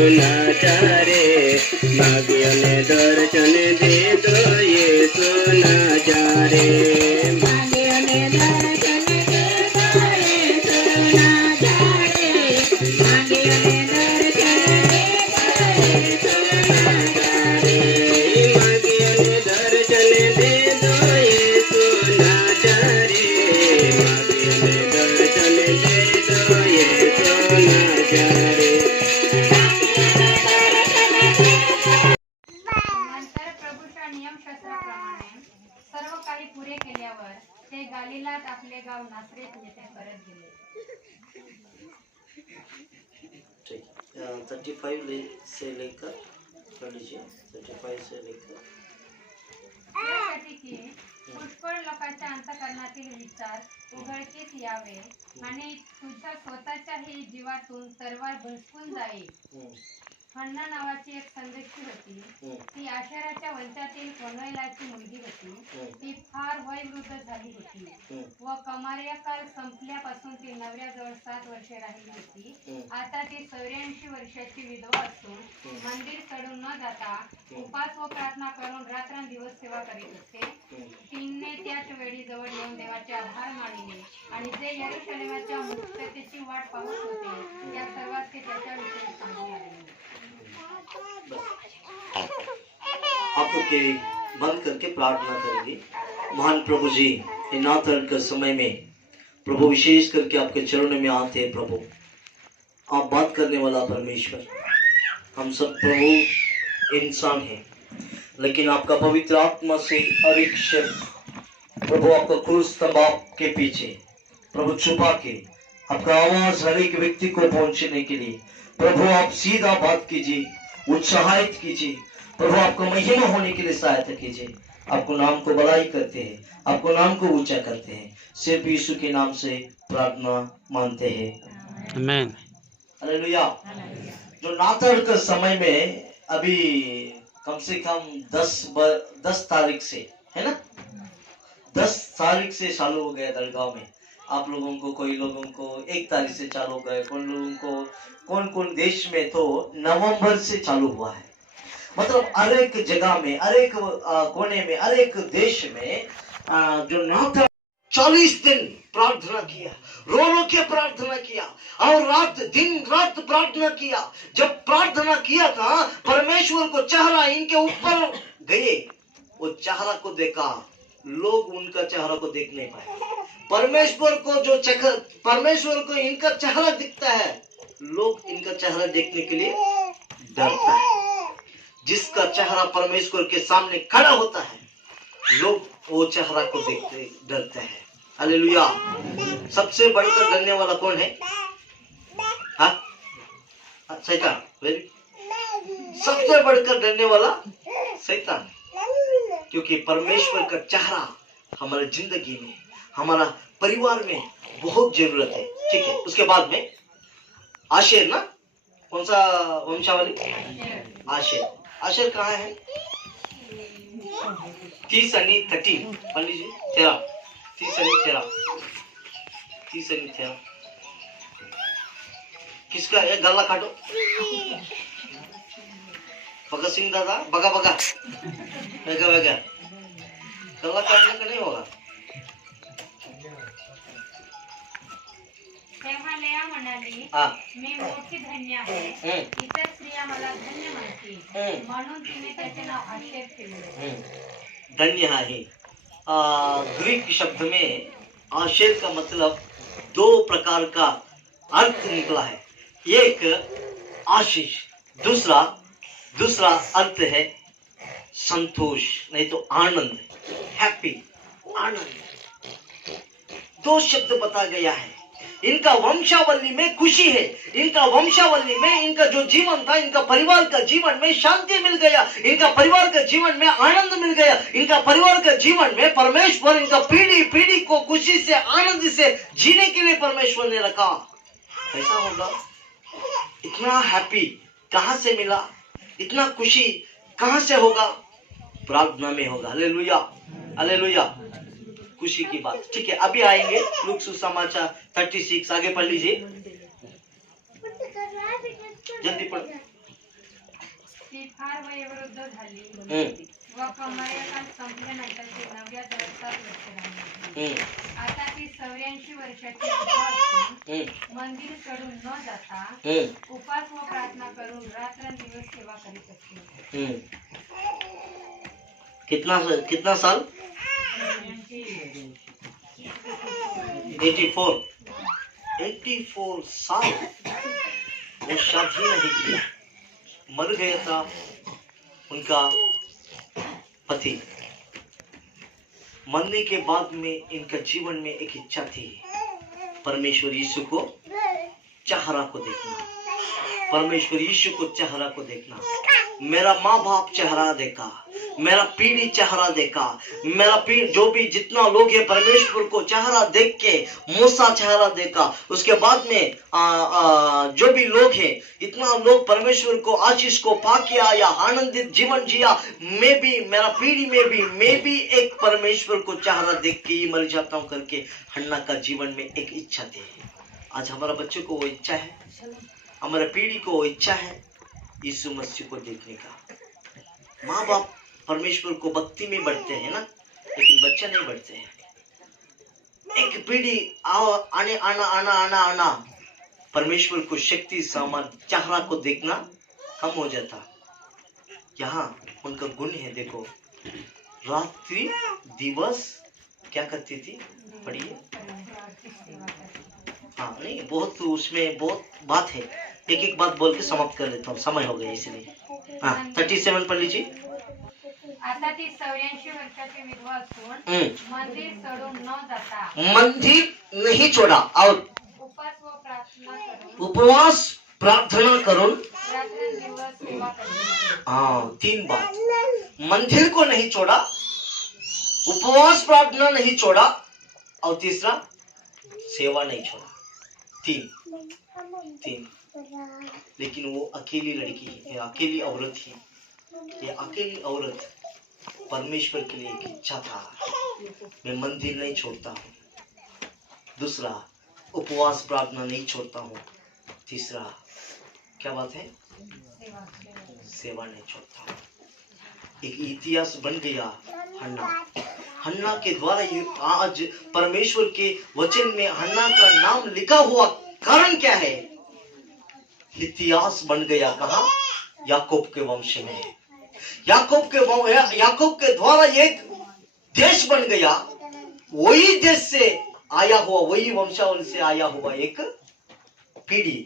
नाचारे मागियों ने दर्शन दे दो यीशु नाचारे मागियों ने दर्शन दे दो यीशु नाचारे मागियों ने दर्शन दे दो यीशु नाचारे मागियों ने दर्शन दे दो यीशु नाचारे मागियों ने दर्शन दे दो यीशु नाचारे। सर्व काही पुरे केल्यावर ते गालिलात आपले गाव नासरेत येथे परत गेले. 35 से लेकर 35 से लेकर यासाठी की पुष्कळ लोकांच्या अंतःकरणातील विचार उघडकीस यावे आणि तुझ्या स्वतःच्याही जीवातून तरवार भसकून जाईल. हन्ना नावाची एक संदेशी होती. ती आशेराच्या वंशातील फनुएलाची मुलगी होती. ती फार वयवृद्ध झाली होती व कमार्याकाल संपल्यापासून ती नवऱ्याजवळ 7 वर्षे राहिली होती. आता ती 84 वर्षाची विधवा असून मंदिर सोडून न जाता उपास व प्रार्थना करून रात्रंदिवस सेवा करीत असते. तिने त्याच वेळी जवळ येऊन देवाचे आभार मानिले आणि जे यरूशलेमाच्या मुक्ततेची वाट पाहत होते त्या सर्वात ते त्याच्याविषयी सांगू लागले. आपको के बंद करके प्रार्थना करेंगे. महान प्रभु जी, इन नाताल के समय में प्रभु विशेष करके आपके चरणों में आते हैं. प्रभु आप बात करने वाला परमेश्वर, हम सब प्रभु इंसान हैं, लेकिन आपका पवित्र आत्मा से हर एक शब्द प्रभु आपका क्रूस स्तंभ के पीछे प्रभु छुपा के आपका आवाज हर एक व्यक्ति को पहुंचने के लिए प्रभु आप सीधा बात कीजिए, उत्साहित कीजिए. प्रभु आपको महिमा होने के लिए सहायता कीजिए. आपको नाम को बड़ाई करते हैं, आपको नाम को ऊंचा करते हैं. सिर्फ यीशु के नाम से प्रार्थना मानते हैं. आमीन. हालेलुया. जो नाताल के समय में अभी कम से कम 10 तारीख से है ना, 10 तारीख से चालू हो गया दलगांव में. आप लोगों को, कोई लोगों को 1 तारीख से चालू हो गए, कौन लोगों को कौन देश में तो नवंबर से चालू हुआ है. मतलब हर एक जगह में, हर एक कोने में, हर एक देश में जो नाता 40 दिन प्रार्थना किया, रो रो के प्रार्थना किया और दिन रात प्रार्थना किया. जब प्रार्थना किया था परमेश्वर को चेहरा इनके ऊपर गए, वो चेहरा को देखा, लोग उनका चेहरा को देख नहीं पाए. परमेश्वर को इनका चेहरा दिखता है, लोग इनका चेहरा देखने के लिए डरता है. जिसका चेहरा परमेश्वर के सामने खड़ा होता है, लोग वो चेहरा को देखते डरते हैं. हालेलुया. सबसे बढ़कर डरने वाला कौन है? शैतान. सबसे बढ़कर डरने वाला शैतान, क्योंकि परमेश्वर का चेहरा हमारे जिंदगी में, हमारा परिवार में बहुत जरूरत है. ठीक है. उसके बाद में आशेर ना, कौन सा वंशावली? आशेर कहाँ है? 30 आणि 13 पंडित जी, 30 आणि 13. किसका है? गला काटो. भगत सिंह दादा, बगा गला काटने का नहीं होगा. तेव्हा लेया म्हणाली, मी मोठी धन्य आहे, इतर स्त्रिया मला धन्य म्हणतील, म्हणून तिने त्याचे नाव आशेर ठेवले. धन्य है. ग्रीक शब्द में आशेर का मतलब 2 प्रकार का अर्थ निकला है. एक आशीष, दूसरा अर्थ है संतोष, नहीं तो आनंद, हैप्पी, आनंद. 2 शब्द बता गया है. इनका वंशावली में खुशी है, इनका वंशावली में इनका जो जीवन था, इनका परिवार का जीवन में शांति मिल गया, इनका परिवार का जीवन में आनंद मिल गया, इनका परिवार का जीवन में परमेश्वर इनका पीढ़ी को खुशी से, आनंद से जीने के लिए परमेश्वर ने रखा. ऐसा होगा. इतना हैप्पी कहां से मिला, इतना खुशी कहां से होगा? प्रार्थना में होगा. Hallelujah, hallelujah. खुशी की बात. ठीक है. अभी आएंगे लूका सुसमाचार 36. आगे पढ़ लीजिए, जल्दी पढ़. ती फार वयोवृद्ध झाली हम्म, व कमायकाल संपल्यानंतर ती 9व्या वर्षात राहिली. आता ती 84 वर्षाची विधवा असून हम्म, मंदिर सोडून न जाता हम्म, उपास व प्रार्थना करून रात्रंदिवस सेवा करीत असते. हम्म. कितना साल? 84 84 साल वो शादी नहीं किया, मर गया था उनका पति। मरने के बाद में इनका जीवन में एक इच्छा थी, परमेश्वर यीशु को चेहरा को देखना, परमेश्वर यीशु को चेहरा को देखना। मेरा माँ बाप चेहरा देखा, मेरा पीढ़ी चेहरा देखा, मेरा पीढ़ी जो भी जितना लोग है परमेश्वर को चेहरा देख के मूसा चेहरा देखा। उसके बाद में जो भी लोग हैं इतना लोग परमेश्वर को आशीष को पा के आया, आनंदित जीवन जिया। मैं भी मेरा पीढ़ी में भी मैं भी एक परमेश्वर को चेहरा देख के ही मर जाता हूँ करके हन्ना का जीवन में एक इच्छा थी। आज हमारा बच्चों को वो इच्छा है, हमारे पीढ़ी को वो इच्छा है यीशु मसीह को देखने का। माँ बाप परमेश्वर को भक्ति में बढ़ते हैं ना, लेकिन बच्चे नहीं बढ़ते हैं। एक पीढ़ी आने आना आना आना आना परमेश्वर को शक्ति सामर्थ चेहरा को देखना कम हो जाता। यहाँ उनका गुण है, देखो रात्रि दिवस क्या करती थी, पढ़िए। हाँ नहीं, बहुत उसमें बहुत बात है, एक एक बात बोल के समाप्त कर लेता हूँ, समय हो गया इसलिए। हाँ 37 पढ़ लीजिए। आता ती 84 वर्षाची विधवा असून मंदिर सोडून न जाता मंदिर नहीं छोड़ा और उपवास व प्रार्थना करून प्रार्थना करून रात्रंदिवस सेवा करते. हाँ 3 बात, मंदिर को नहीं छोड़ा, उपवास प्रार्थना नहीं छोड़ा और तीसरा सेवा नहीं छोड़ा। 3 लेकिन वो अकेली लड़की है, अकेली औरत है। ये अकेली औरत परमेश्वर के लिए एक इच्छा था, मैं मंदिर नहीं छोड़ता हूँ। दूसरा उपवास प्रार्थना नहीं छोड़ता हूँ। तीसरा क्या बात है, सेवा नहीं छोड़ता हूँ। एक इतिहास बन गया हन्ना के द्वारा। आज परमेश्वर के वचन में हन्ना का नाम लिखा हुआ कारण क्या है, इतिहास बन गया। कहा, याकूब के वंश में, याकूब के द्वारा एक देश बन गया। वही देश से आया हुआ, वही वंशावली से आया हुआ एक पीढ़ी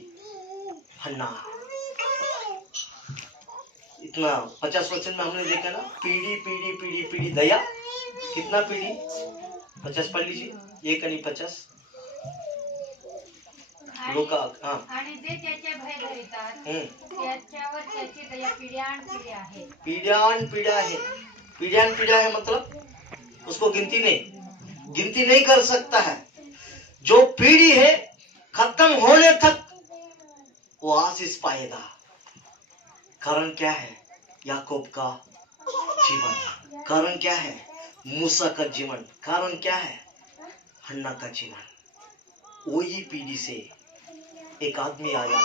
हन्ना। इतना 50 वचन में हमने देखा ना, पीढ़ी पीढ़ी पीढ़ी पीढ़ी दया। कितना पीढ़ी, 50 पढ़ लीजिए, 1 आणि 50 लोक। हाँ, आणि जे त्याचे भय धरितात त्याच्यावर त्याची दया पिढ्यानपिढ्या आहे. पिढ्यान पिढ्या है, मतलब उसको गिनती नहीं कर सकता है। जो पीढ़ी है खत्म होने तक वो आशीष पाएगा। कारण क्या है, याकूब का जीवन। कारण क्या है, मूसा का जीवन। कारण क्या है, हन्ना का जीवन। वही पीढ़ी से एक आदमी आया।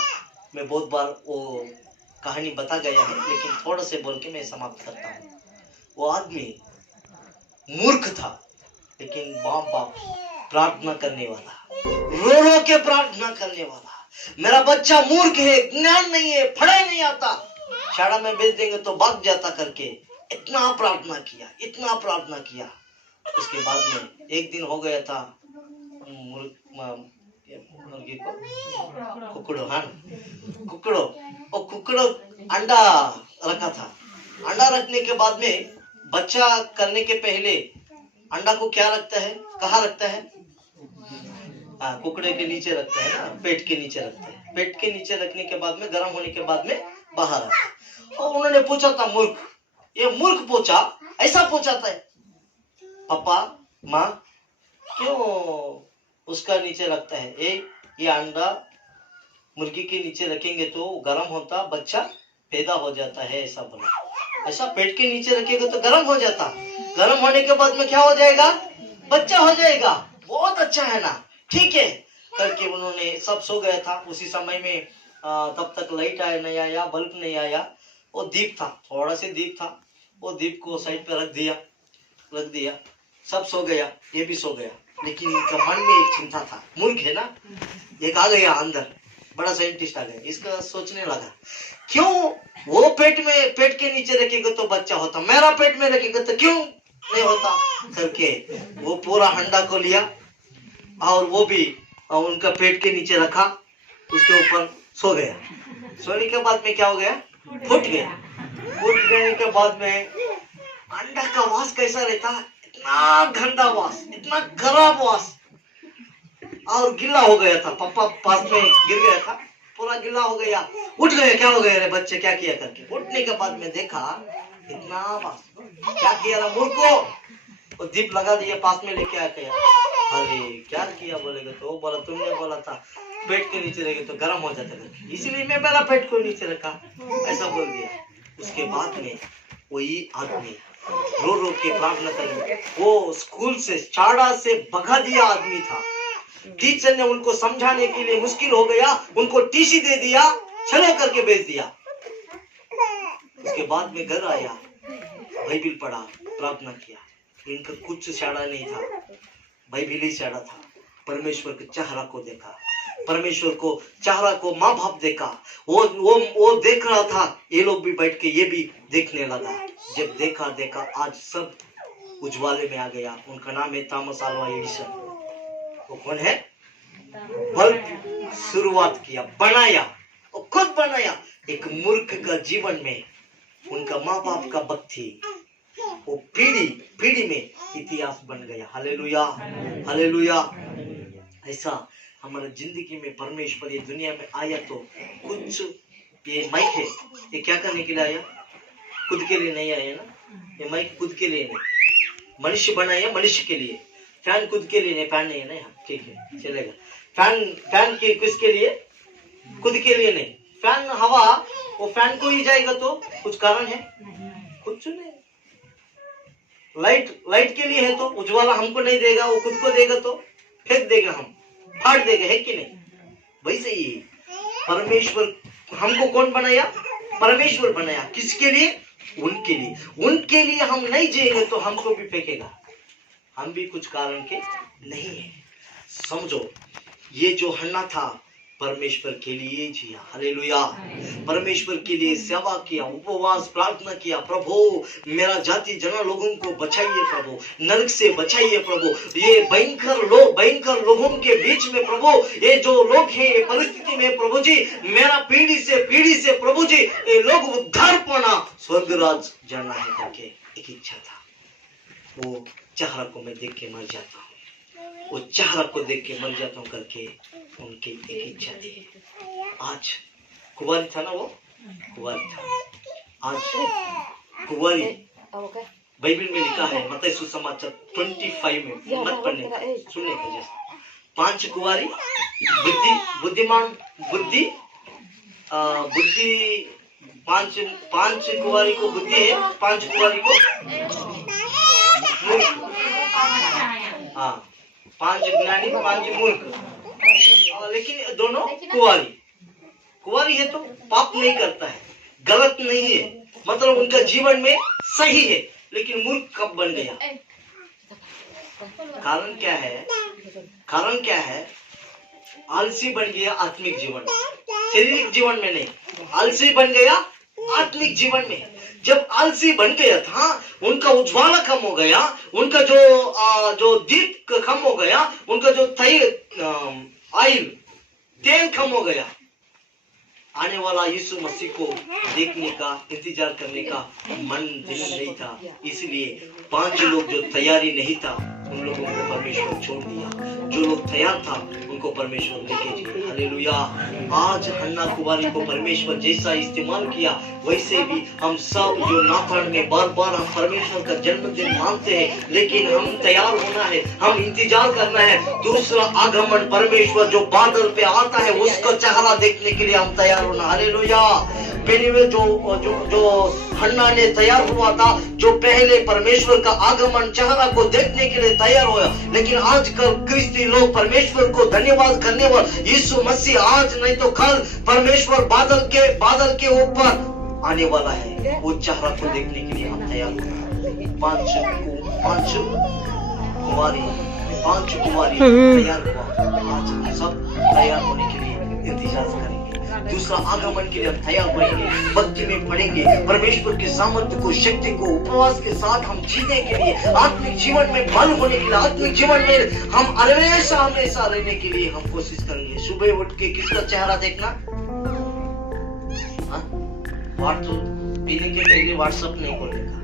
मैं बहुत बार वो कहानी बता गया है, लेकिन थोड़ा से बोल के मैं समाप्त करता हूँ। वो आदमी मूर्ख था, लेकिन बाप बाप प्रार्थना करने वाला, रो रो के प्रार्थना करने वाला। मेरा बच्चा मूर्ख है, ज्ञान नहीं है, पढ़ाई नहीं आता, शाला में भेज देंगे तो भाग जाता करके इतना प्रार्थना किया। उसके बाद में एक दिन हो गया था, मुर्गी को कुकड़ो अंडा रखा था। अंडा रखने के बाद में बच्चा करने के पहले अंडा को क्या रखता है, कहाँ रखता है, कुकड़े के नीचे रखता है ना, पेट के नीचे रखता है। पेट के नीचे रखने के बाद में गर्म होने के बाद में बाहर आता। और उन्होंने पूछा था, ये मूर्ख पूछा, ऐसा पूछा था, पापा माँ क्यों उसका नीचे रखता है, ये अंडा मुर्गी के नीचे रखेंगे तो गर्म होता, बच्चा पैदा हो जाता है, ऐसा बोला। ऐसा पेट के नीचे रखेगा तो गर्म हो जाता, गर्म होने के बाद में क्या हो जाएगा, बच्चा हो जाएगा। बहुत अच्छा है ना, ठीक है करके उन्होंने, सब सो गया था उसी समय में। तब तक लाइट नहीं आया, बल्ब नहीं आया। वो दीप था, थोड़ा से दीप था, वो दीप को साइड पे रख दिया, सब सो गया, ये भी सो गया। लेकिन इनका मन में एक चिंता था, मूर्ख है ना, एक आ गया अंदर, बड़ा साइंटिस्ट आ गया, इसका सोचने लगा क्यों वो पेट के नीचे रखेगा तो बच्चा होता, मेरा पेट में रखेगा तो क्यों नहीं होता करके वो पूरा अंडा को लिया और वो भी उनका पेट के नीचे रखा, उसके ऊपर सो गया। सोने के बाद में क्या हो गया, फूट गया। फूट गए के बाद में अंडा का वास कैसा रहता, इतना गंदा वास, इतना खराब वास, और गिल्ला हो गया था। पापा पास में गिर गया था, पूरा गिल्ला हो गया। उठ गए, क्या हो गया रे बच्चे, क्या किया करके। उठने के बाद में देखा इतना वास, क्या किया रे मूर्खो, वो दीप लगा दिया, पास में लेके आ गया। अरे क्या किया बोलेगा तो बोला तुमने बोला था पेट के नीचे रहेगा तो गर्म हो जाता है, इसीलिए मैं मेरा पेट को नीचे रखा, ऐसा बोल दिया। उसके बाद में वही आदमी रो रो के प्रार्थना करने, वो स्कूल से चाड़ा से भगा दिया आदमी था। टीचर ने उनको समझाने के लिए मुश्किल हो गया, उनको टीसी दे दिया, चलो करके भेज दिया। उसके बाद में घर आया, बाइबिल पढ़ा, प्रार्थना किया। इनका कुछ शाड़ा नहीं था, बाइबिल ही शाड़ा था। परमेश्वर के चेहरा को देखा, परमेश्वर को चेहरा को माँ बाप देखा, वो देख रहा था, ये लोग भी बैठ के ये भी देखने लगा। जब देखा आज सब उज्ज्वले में आ गया। उनका नाम है थॉमस अल्वा एडिसन। वो कौन है, बल्ब शुरुआत किया, बनाया, वो खुद बनाया। एक मूर्ख का जीवन में उनका माँ बाप का भक्ति, वो पीढ़ी में इतिहास बन गया। Hallelujah, hallelujah. ऐसा हमारे जिंदगी में परमेश्वर ये दुनिया में आया तो कुछ, ये माइक है, ये क्या करने के लिए आया, खुद के लिए नहीं आया ना, ये माइक खुद के लिए नहीं, मनुष्य बनाया मनुष्य के लिए। फैन खुद के लिए नहीं, फैन नहीं है ना, ठीक है चलेगा। फैन के किसके लिए, खुद के लिए नहीं। फैन हवा, वो फैन को ही जाएगा तो कुछ कारण है, कुछ नहीं। लाइट के लिए है तो उज्ज्वला हमको नहीं देगा, वो खुद को देगा तो फेंक देगा, हम फाड़ देगा, है कि नहीं। वैसे ही परमेश्वर हमको कौन बनाया, परमेश्वर बनाया, किसके लिए, उनके लिए हम नहीं जिएंगे तो हमको भी फेंकेगा। हम भी कुछ कारण के नहीं है। समझो, ये जो हन्ना था परमेश्वर के लिए जिया। हालेलुया। परमेश्वर के लिए सेवा किया, उपवास प्रार्थना किया। प्रभु मेरा जाति जना लोगों को बचाइए प्रभु, नरक से बचाइए प्रभु। ये भयंकर लोगों के बीच में प्रभु, ये जो लोग हैं ये परिस्थिति में प्रभु जी, मेरा पीढ़ी से प्रभु जी ये लोग उद्धार पाना, स्वर्ग राज जाना है करके एक इच्छा था। वो चेहरा को मैं देख के मर जाता हूँ, वो चेहरा को देख के मर जाता हूँ करके उनकी एक इच्छा थी। आज कुंवारी था ना, वो कुंवारी था, आज कुंवारी। बाइबल में लिखा है, मत्ती सुसमाचार 25 में, मत पढ़ने का, सुनने का जैसे। 5 कुंवारी, बुद्धिमान बुद्धि 5 कुंवारी को बुद्धि है, 5 कुंवारी को हाँ, 5 ज्ञानी 5 मूर्ख। लेकिन दोनों कुंवारी है तो पाप नहीं करता है, गलत नहीं है, मतलब उनका जीवन में सही है। लेकिन मूर्ख कब बन गया, कारण क्या है, आलसी बन गया आत्मिक जीवन में, शारीरिक जीवन में नहीं, आलसी बन गया आत्मिक जीवन में। जब आलसी बन गया था, उनका उज्ज्वला कम हो गया, उनका जो दीप कम हो गया, उनका जो तेल कम हो गया। आने वाला यीशु मसीह को देखने का, इंतजार करने का मन दिल नहीं था। इसलिए 5 लोग जो तैयारी नहीं था, उन लोगों को परमेश्वर छोड़ दिया। जो लोग तैयार था उनको परमेश्वर लेके गए। हालेलुया। आज हन्ना कुंवारी को परमेश्वर जैसा इस्तेमाल किया, वैसे भी हम सब जो नातान में बार बार हम परमेश्वर का जन्मदिन मानते हैं, लेकिन हम तैयार होना है, हम इंतजार करना है। दूसरा आगमन परमेश्वर जो बादल पे आता है, उसका चेहरा देखने के लिए हम तैयार होना। हालेलुया। पहले जो हन्ना ने तैयार हुआ था, जो पहले परमेश्वर का आगमन चेहरा को देखने के लिए तैयार हुआ, लेकिन आजकल क्रिस्ती लोग परमेश्वर को धन्यवाद करने वाले यीशु मसीह आज नहीं तो कल परमेश्वर बादल के ऊपर आने वाला है, वो चेहरा को देखने के लिए हम तैयार हैं। पांच कुमारी तैयार हुआ, आज हम सब तैयार होने के लिए इंतजार करेंगे। दूसरा आगमन के लिए हम तैयार होंगे, भक्ति में पढ़ेंगे, परमेश्वर के सामर्थ्य को, शक्ति को उपवास के साथ हम जीने के लिए, आत्मिक जीवन में बल होने के लिए, आत्मिक जीवन में हम हमेशा रहने के लिए हम कोशिश करेंगे। सुबह उठ के किसका चेहरा देखना? पीने के पहले व्हाट्सएप नहीं खोलने का,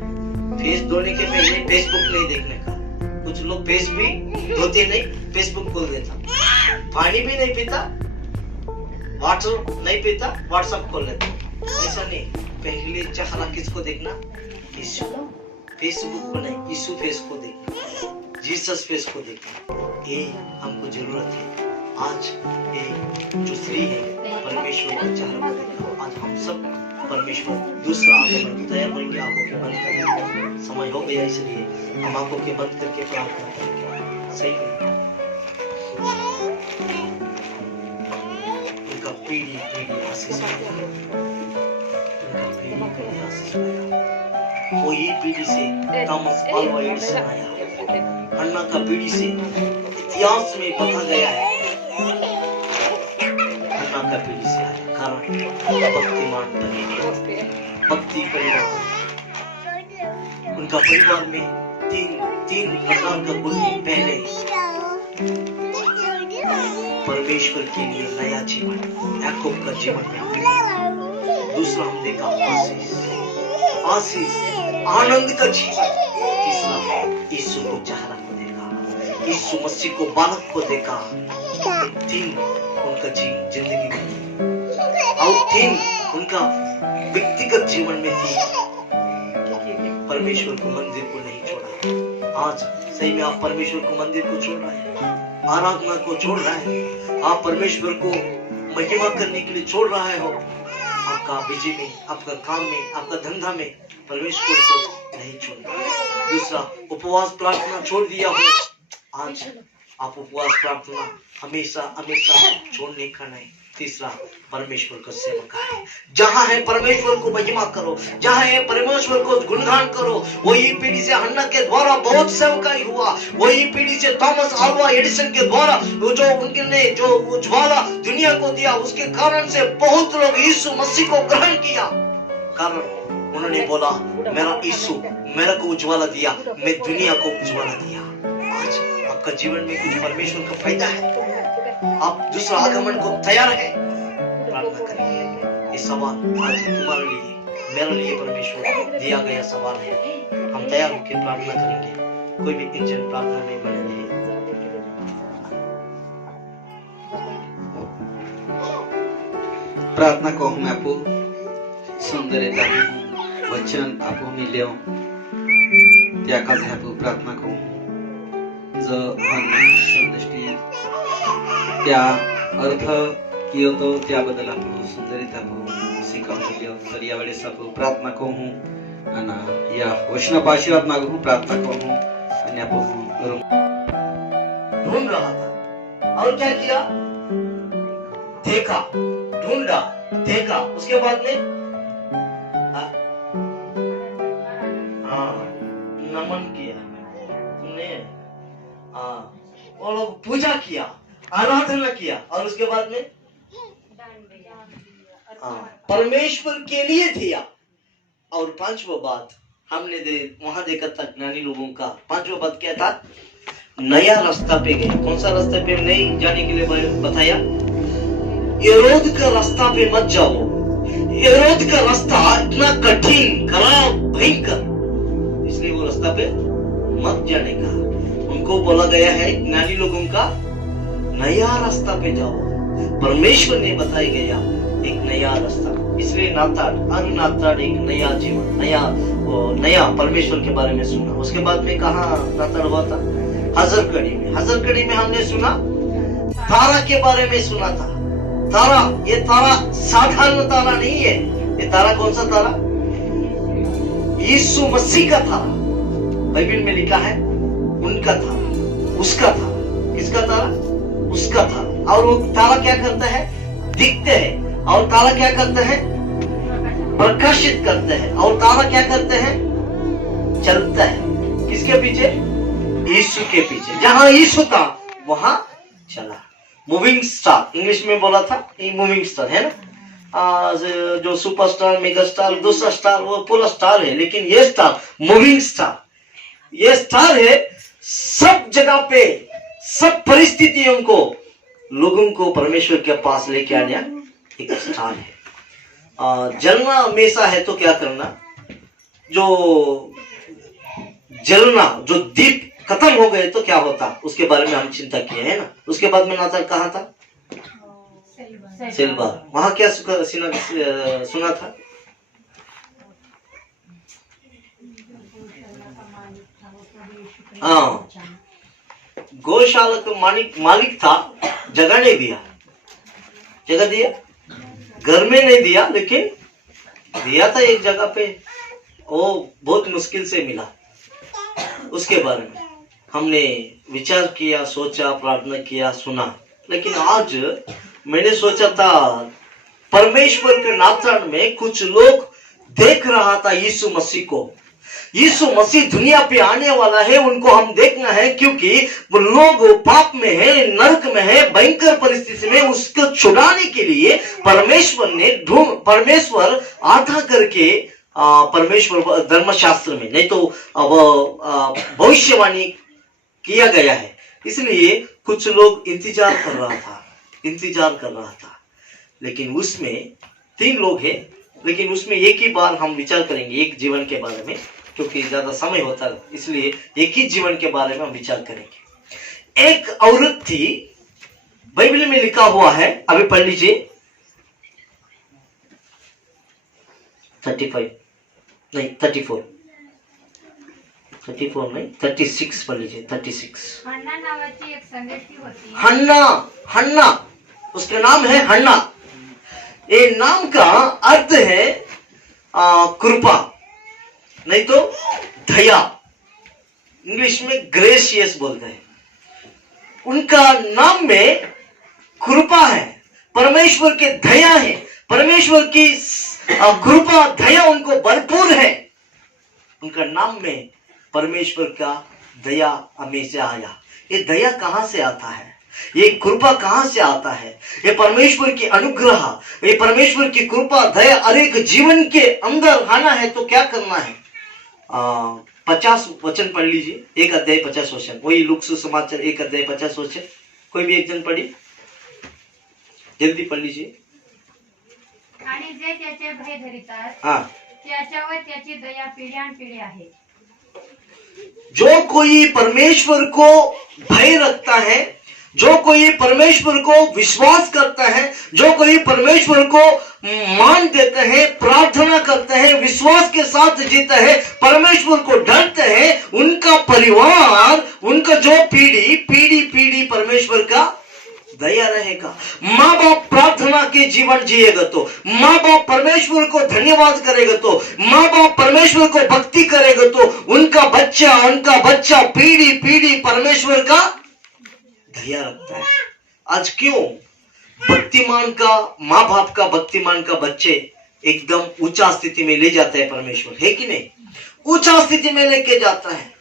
फेस धोने के पहले फेसबुक नहीं देखने का। कुछ लोग फेस भी धोते नहीं, फेसबुक खोल देता, पानी भी नहीं पीता, वाटर नहीं पीता, व्हाट्सएप खोल लेता। ऐसा नहीं, पहले चेहरा किसको देखना? यीशु। फेसबुक को नहीं, यीशु फेस को देखना, जीसस फेस को देखना। ये हमको जरूरत है। आज ये जो स्त्री है परमेश्वर का चेहरा को देखा। आज हम सब परमेश्वर दूसरा आगमन तैयार होंगे। आंखों के बंद करके समय हो गया, इसलिए हम आंखों के बंद करके प्रार्थना करेंगे। सही है। उनका पीढ़ी आशीष पाया, उनका पीढ़ी आशीष पाया। वो ये पीढ़ी से थॉमस अल्वा एडिसन आया, अन्ना का पीढ़ी से इतिहास में बता गया है। अन्ना का पीढ़ी से आया, कारण भक्तिमान बने, भक्ति परिवार। उनका परिवार में तीन प्रकार का गुण पहले परमेश्वर के लिए नया जीवन, याकूब का जीवन में। दूसरा हम देखा आशीष आनंद का जीवन। तीसरा यीशु को चेहरा को देखा, यीशु मसीह को बालक को देखा। तीन उनका जिंदगी में थी, और तीन उनका व्यक्तिगत जीवन में थी। परमेश्वर को मंदिर को नहीं छोड़ा। आज सही में आप परमेश्वर को मंदिर को छोड़ रहे हैं, आराधना को छोड़ रहे हैं, आप परमेश्वर को महिमा करने के लिए छोड़ रहे हो। आपका बिजी में, आपका काम में, आपका धंधा में परमेश्वर को नहीं छोड़ना। दूसरा उपवास प्रार्थना छोड़ दिया हो, आज आप उपवास प्रार्थना हमेशा छोड़ने का नहीं। तीसरा परमेश्वर का सेवक है। जहाँ है परमेश्वर को महिमा करो, जहाँ है परमेश्वर को गुणगान करो। वही पीढ़ी से हन्ना के द्वारा बहुत सेवकाई हुआ, वही पीढ़ी से थॉमस अल्वा एडिसन के द्वारा जो उनने जो उज्ज्वला दुनिया को दिया, उसके कारण से बहुत लोग यीशु मसीह को ग्रहण किया। कारण उन्होंने बोला, मेरा यीशु मेरे को उज्ज्वला दिया, मैं दुनिया को उज्ज्वला दिया। आज आपका जीवन में कुछ परमेश्वर का फायदा है, आप दूसरा आगमन को तैयार है, प्रार्थना करेंगे। ये सवाल आज तुम्हारे लिए, मेरे लिए परमेश्वर दिया गया सवाल है। हम तैयार होकर प्रार्थना करेंगे। कोई भी इंजन प्रार्थना में बने रहे। प्रार्थना को हम आपको सुंदरता वचन आपको मिले त्या का आपको प्रार्थना को जो संदृष्टी त्या अर्थ कियो तो त्याबद्दल आपण सुंदरता शिकवली तर यावेळेस आपण प्रार्थना करू आणि या वचनापाशी आशीर्वाद मागू, प्रार्थना करू आणि आपण ढूंढ रहा था और क्या किया? देखा, ढूंढा, देखा, उसके बाद में नमन किया तुमने, वो लोग पूजा किया, आराधना किया, और उसके बाद में परमेश्वर के लिए दिया। और पांचवा बात हमने वहां देखा था ज्ञानी लोगों का। पांचवा बात क्या था? नया रास्ता पे गए। कौन सा रास्ता पे नहीं जाने के लिए बताया? हेरोद का रास्ता पे मत जाओ। हेरोद का रास्ता इतना कठिन, खराब, भयंकर, इसलिए वो रास्ता पे मत जाने का उनको बोला गया है। ज्ञानी लोगों का नया रास्ता पे जाओ। परमेश्वर ने बताया गया एक नया रास्ता, इसलिए नाताड़ एक नया जीवन, नया परमेश्वर के बारे में सुना। उसके बाद में कहा नाताड़ हुआ था? हजरकड़ी में हमने सुना, तारा के बारे में सुना था। तारा, ये तारा साधारण तारा नहीं है। ये तारा कौन सा तारा? यीशु मसीह का तारा। बाइबल में लिखा है उनका तारा, उसका तारा। किसका तारा? उसका तारा। और वो तारा क्या करता है? दिखते हैं। और तारा क्या करता है? प्रकाशित करते हैं। और तारा क्या करते हैं? चलता है। किसके पीछे? यीशु के पीछे। जहां यीशु था वहां चला। मूविंग स्टार, इंग्लिश में बोला था, ये मूविंग स्टार है ना। जो सुपरस्टार, मेगा स्टार, दूसरा स्टार, वो पूरा स्टार है, लेकिन ये स्टार मूविंग स्टार, ये स्टार है। सब जगह पे, सब परिस्थितियों को, लोगों को परमेश्वर के पास लेके आने एक स्टार है। जलना हमेशा है तो क्या करना? जो जलना, जो दीप खत्म हो गए तो क्या होता, उसके बारे में हम चिंता किए है ना। उसके बाद में नाताल कहाँ था? सेलबार। वहां क्या सुना था? हाँ, गौशाला का मालिक था, जगह नहीं दिया। जगह दिया, घर में नहीं दिया, लेकिन दिया था एक जगह पे। वो बहुत मुश्किल से मिला। उसके बारे में हमने विचार किया, सोचा, प्रार्थना किया, सुना। लेकिन आज मैंने सोचा था, परमेश्वर के नाताल में कुछ लोग देख रहा था यीशु मसीह को। यीशु मसीह दुनिया पे आने वाला है, उनको हम देखना है, क्योंकि वो लोग पाप में है, नरक में है, भयंकर परिस्थिति में। उसको छुड़ाने के लिए परमेश्वर आधा करके परमेश्वर धर्मशास्त्र में, नहीं तो भविष्यवाणी किया गया है। इसलिए कुछ लोग इंतजार कर रहा था। लेकिन उसमें 3 लोग हैं, लेकिन उसमें एक ही बार हम विचार करेंगे, एक जीवन के बारे में, क्योंकि ज्यादा समय होता है, इसलिए एक ही जीवन के बारे में हम विचार करेंगे। एक औरत थी, बाइबल में लिखा हुआ है, अभी पढ़ लीजिए, 35 नहीं 34 नहीं 36 पढ़ लीजिए। 36 हन्ना नावाची एक संदेशी होती। हन्ना, उसका नाम है हन्ना। ये नाम का अर्थ है कृपा, नहीं तो दया। इंग्लिश में ग्रेशियस बोलते हैं। उनका नाम में कृपा है, परमेश्वर के दया है, परमेश्वर की कृपा दया उनको भरपूर है। उनका नाम में परमेश्वर का दया हमेशा आया। ये दया कहां से आता है? ये कृपा कहां से आता है? ये परमेश्वर की अनुग्रह, ये परमेश्वर की कृपा दया हर एक जीवन के अंदर आना है तो क्या करना है? 50 वचन पढ़ लीजिए, 1 अध्याय 50 वचन, वही लूका सुसमाचार 1 अध्याय 50 वचन। कोई भी एक जन पढ़ी, जल्दी पढ़ लीजिए। आणि जे त्याचे भय धरितात, हाँ, त्याच्यावर त्याची दया पिढ्यानपिढी आहे। जो कोई परमेश्वर को भय रखता है, जो कोई परमेश्वर को विश्वास करता है, जो कोई परमेश्वर को मान देते हैं, प्रार्थना करते हैं, विश्वास के साथ जीते हैं, परमेश्वर को डरते हैं, उनका परिवार, उनका जो पीढ़ी परमेश्वर का दया रहेगा। माँ बाप प्रार्थना के जीवन जिएगा तो, माँ बाप परमेश्वर को धन्यवाद करेगा तो, माँ बाप परमेश्वर को भक्ति करेगा तो, उनका बच्चा पीढ़ी परमेश्वर का दया रखता है। आज क्यों भक्तिमान का माँ बाप का, भक्तिमान का बच्चे एकदम ऊंचा स्थिति में ले जाता है परमेश्वर, है कि नहीं? ऊंचा स्थिति में लेके जाता है।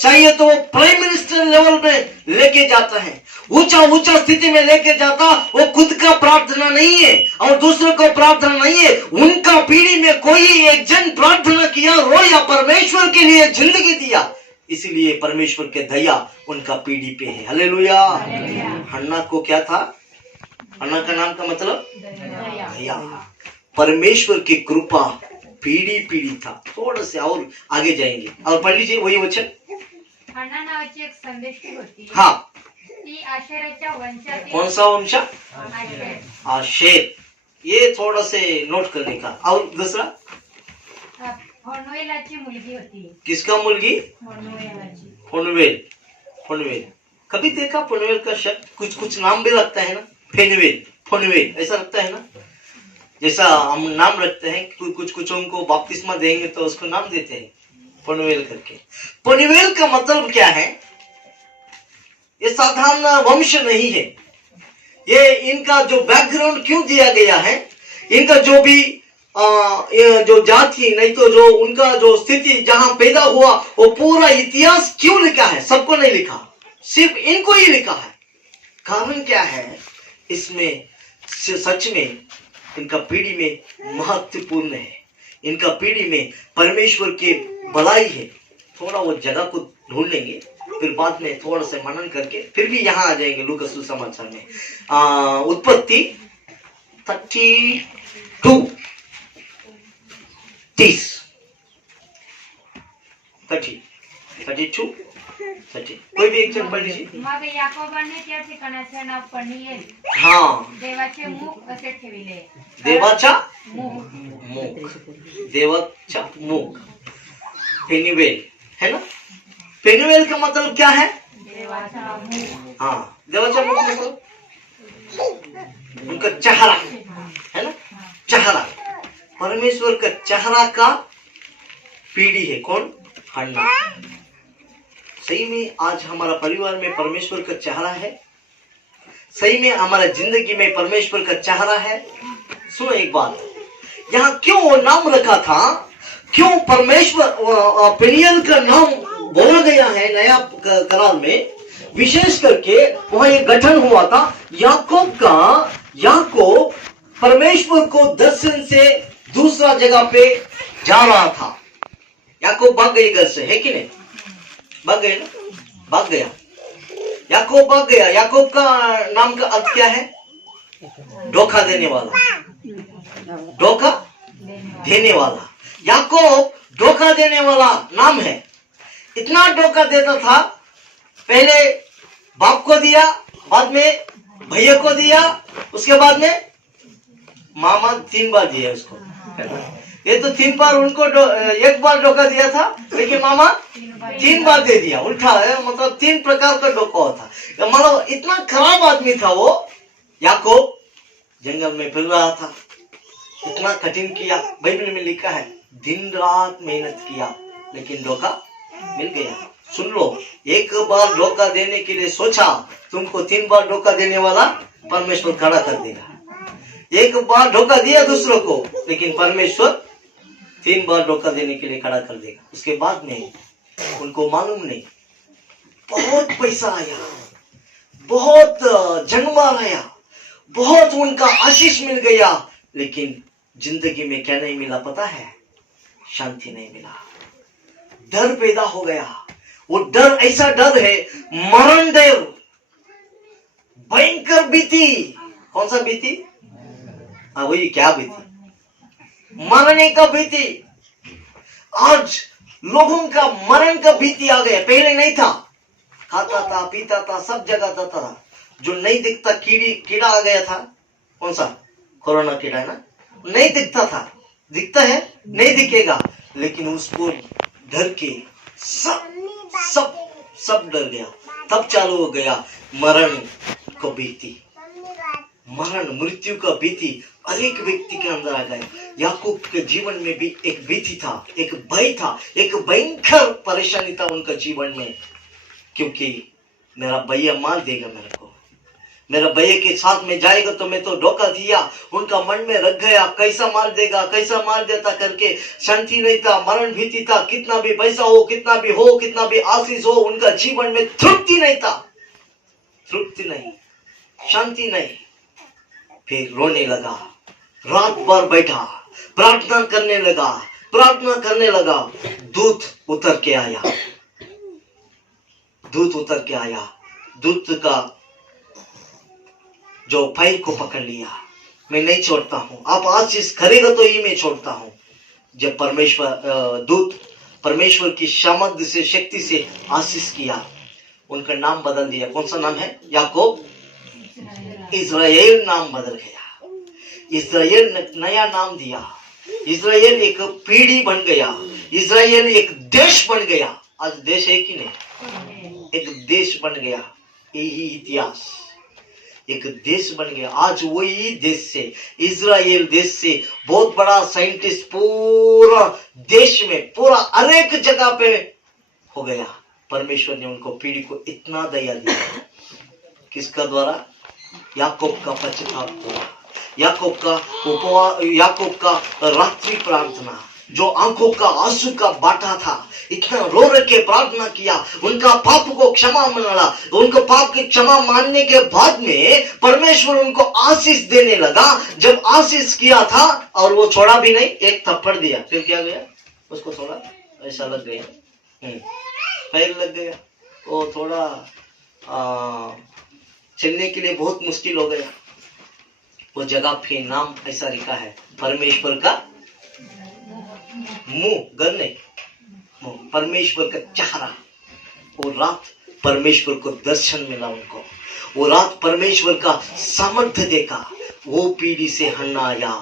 चाहिए तो वो प्राइम मिनिस्टर लेवल में लेके जाता है, ऊंचा स्थिति में लेके जाता। वो खुद का प्रार्थना नहीं है और दूसरों को प्रार्थना नहीं है, उनका पीढ़ी में कोई एक जन प्रार्थना किया, रोया, परमेश्वर के लिए जिंदगी दिया, इसीलिए परमेश्वर के दया उनका पीढ़ी पे है। हालेलुया। हन्ना को क्या था? हन्ना का नाम का मतलब दया। परमेश्वर की कृपा पीढ़ी था। थोड़ा से और आगे जाएंगे और पढ़ लीजिए वही वचन। हन्ना नावाची एक संदेशी होती। हाँ, ती आशेराच्या वंशातील। कौन सा वंश? आशेर। ये थोड़ा से नोट करने का। और दूसरा फनुएलाची मुलगी होती। किसका मुलगी? फनुएलाची। फनुएल। कभी देखा फनुएल का शब्द? कुछ नाम भी रखता है ना, फनुएल ऐसा रखता है ना। जैसा हम नाम रखते हैं, कुछ उनको बपतिस्मा देंगे तो उसको नाम देते हैं फनुएल करके। फनुएल का मतलब क्या है? ये साधारण वंश नहीं है। ये इनका जो बैकग्राउंड क्यों दिया गया है, इनका जो भी ये जो जाति नहीं तो जो उनका जो स्थिति जहां पैदा हुआ वो पूरा इतिहास क्यों लिखा है? सबको नहीं लिखा, सिर्फ इनको ही लिखा है। कारण क्या है? इसमें सच में इनका पीढ़ी में महत्वपूर्ण है, इनका पीढ़ी में परमेश्वर की भलाई है। थोड़ा वो जगह को ढूंढ लेंगे, फिर बाद में थोड़ा सा मनन करके फिर भी यहाँ आ जाएंगे लूका सुसमाचार में। उत्पत्ति 32 30 कोई भी एक जण पढ़ लीजिए। मग याकोबाने त्या ठिकाणाचे नाव पनिएल, हाँ, देवाचे मुख असे ठेविले। देवाचा मुख मुख, देवाचा मुख, पेनुवेल है ना। पेनुवेल का मतलब क्या है? देवाचा मुख। हाँ, देवाचा मुख मतलब उनका चेहरा है ना, चेहरा। परमेश्वर का चेहरा का पीढ़ी है कौन? हन्ना। सही में आज हमारा परिवार में परमेश्वर का चेहरा है, सही में हमारा जिंदगी में परमेश्वर का चेहरा है। सुनो एक बात, यहाँ क्यों वो नाम रखा था, क्यों परमेश्वर पेनियल का नाम बोला गया है नया करार में? विशेष करके वहां एक गठन हुआ था याकूब का। याकूब परमेश्वर को दर्शन से दूसरा जगह पे जा रहा था। याकूब भाग गई घर से, है कि नहीं? भाग गए ना, भाग गया याकूब, भाग गया। याकूब का नाम का अर्थ क्या है? धोखा देने वाला, धोखा देने वाला। याकूब धोखा देने वाला नाम है। इतना धोखा देता था, पहले बाप को दिया, बाद में भैया को दिया, उसके बाद में मामा 3 बार दिया उसको। ये तो 3 बार उनको एक बार धोखा दिया था, लेकिन मामा 3 बार दे दिया। उल्टा है, मतलब 3 प्रकार का धोखा होता। मतलब इतना खराब आदमी था वो। याकूब जंगल में फिर रहा था, इतना कठिन किया। बाइबल में लिखा है दिन रात मेहनत किया, लेकिन धोखा मिल गया। सुन लो, एक बार धोखा देने के लिए सोचा, तुमको 3 बार धोखा देने वाला परमेश्वर खड़ा कर देगा। एक बार धोखा दिया दूसरों को, लेकिन परमेश्वर 3 बार धोखा देने के लिए खड़ा कर देगा। उसके बाद में उनको मालूम नहीं, बहुत पैसा आया, बहुत जन्ममाल आया, बहुत उनका आशीष मिल गया, लेकिन जिंदगी में क्या नहीं मिला पता है? शांति नहीं मिला, डर पैदा हो गया। वो डर ऐसा डर है, मरण डर, भयंकर भीति। कौन सा भीति? वही क्या भीति? मरने का भीति। आज लोगों का मरण का भीति आ गया, पहले नहीं था। खाता था, पीता था, सब जगह जाता था। जो नहीं दिखता कीड़ा आ गया था, कौन सा? कोरोना कीड़ा है ना, नहीं दिखता था, दिखता है, नहीं दिखेगा, लेकिन उसको डर के सब डर गया। तब चालू हो गया मरण को भीति, मरण मृत्यु का भीति अनेक व्यक्ति के अंदर आ गया। याकूब के जीवन में भी एक भीति था, एक भय था, एक भयंकर परेशानी था उनका जीवन में, क्योंकि मेरा भैया मार देगा मेरे को, मेरा भैया के साथ में जाएगा तो मैं तो धोखा दिया। उनका मन में रख गया, कैसा मार देगा, कैसा मार देता करके। शांति नहीं था, मरण भीति था। कितना भी पैसा हो, कितना भी हो, कितना भी आशीष हो, उनका जीवन में तृप्ति नहीं था, तृप्ति नहीं, शांति नहीं। फिर रोने लगा, रात भर बैठा, प्रार्थना करने लगा, प्रार्थना करने लगा। दूत उतर के आया, दूत उतर के आया, दूत का जो पैर को पकड़ लिया, मैं नहीं छोड़ता हूं, आप आशीष करेगा तो ही मैं छोड़ता हूं। जब दूत परमेश्वर की सामर्थ्य से, शक्ति से आशीष किया, उनका नाम बदल दिया। कौन सा नाम है? याकूब, इज़राइल नाम बदल गया। इज़राइल ने नया नाम दिया। इज़राइल एक पीढ़ी बन गया, इज़राइल एक देश बन गया। आज देश है कि नहीं? एक देश बन गया। यही इतिहास, एक देश बन गया। आज वही देश से, इज़राइल देश से बहुत बड़ा साइंटिस्ट पूरा देश में, पूरा अनेक जगह पे हो गया। परमेश्वर ने उनको पीढ़ी को इतना दया दिया, किसका द्वारा? याकूब का पश्चाताप द्वारा। याकूब का रात्रि प्रार्थना, जो आंखों का आंसू का बाटा था, इतना रो रो के प्रार्थना किया, उनका पाप को क्षमा मांगा। उनको पाप की क्षमा मानने के बाद में परमेश्वर उनको आशीष देने लगा। जब आशीष किया था और वो छोड़ा भी नहीं, एक थप्पड़ दिया, फिर क्या गया, उसको थोड़ा ऐसा लग गया, पैर लग गया, वो थोड़ा चलने के लिए बहुत मुश्किल हो गया। वो जगह पे नाम ऐसा लिखा है, परमेश्वर का मुंह, घर नहीं, मुंह, परमेश्वर का चेहरा। वो रात परमेश्वर को दर्शन मिला उनको, वो रात परमेश्वर का सामर्थ्य देखा। वो पीढ़ी से हन्ना आया,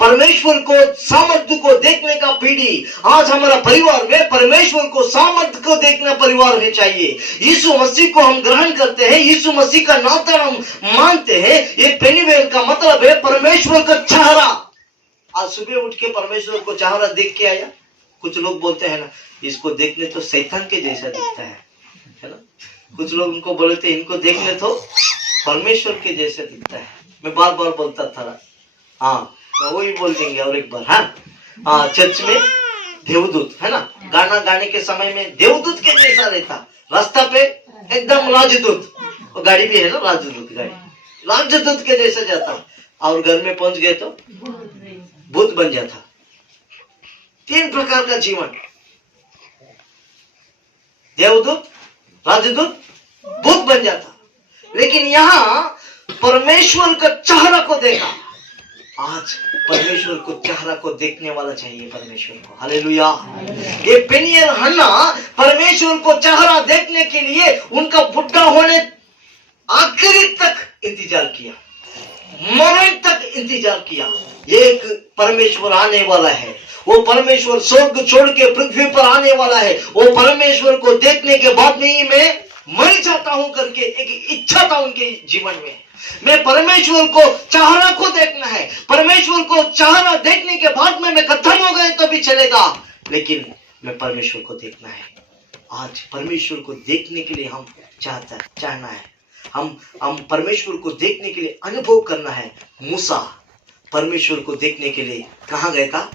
परमेश्वर को सामर्थ्य को देखने का पीढ़ी। आज हमारा परिवार में परमेश्वर को सामर्थ्य को देखना परिवार में चाहिए। यीशु मसीह को हम ग्रहण करते हैं, यीशु मसीह का नाता हम मानते हैं। ये पेनीवेल का मतलब है परमेश्वर का चेहरा। आज सुबह उठ के परमेश्वर को चेहरा देख के आया। कुछ लोग बोलते हैं ना, इसको देखने तो शैतान के जैसा दिखता है ना। कुछ लोग उनको बोलते हैं, इनको देखने तो परमेश्वर के जैसा दिखता है। मैं बार बार बोलता था, हाँ वही बोल देंगे और एक बार। हाँ, चर्च में देवदूत है ना, गाना गाने के समय में देवदूत के जैसा रहता, रास्ता पे एकदम राजदूत, और गाड़ी भी है ना राजदूत गाड़ी, राजदूत के जैसा जाता, और घर में पहुंच गए तो भूत बन जाता। 3 प्रकार का जीवन, देवदूत, राजदूत, भूत बन जाता। लेकिन यहाँ परमेश्वर का चेहरा को देखा। आज परमेश्वर को चेहरा को देखने वाला चाहिए परमेश्वर को। हालेलुया। ये पेनियल हन्ना परमेश्वर को चेहरा देखने के लिए उनका बुढ़ा होने आखिरी तक इंतजार किया, मरण तक इंतजार किया। एक परमेश्वर आने वाला है, वो परमेश्वर स्वर्ग छोड़ के पृथ्वी पर आने वाला है। वो परमेश्वर को देखने के बाद में ही मैं मर जाता हूं करके एक इच्छा था उनके जीवन में। मैं परमेश्वर को चेहरा को देखना है, परमेश्वर को चेहरा देखने के बाद में मैं खत्म हो गए तो भी चलेगा, लेकिन मैं परमेश्वर को देखना है। आज परमेश्वर को देखने के लिए हम चाहना है, हम परमेश्वर को देखने के लिए अनुभव करना है। मूसा परमेश्वर को देखने के लिए कहाँ गया था?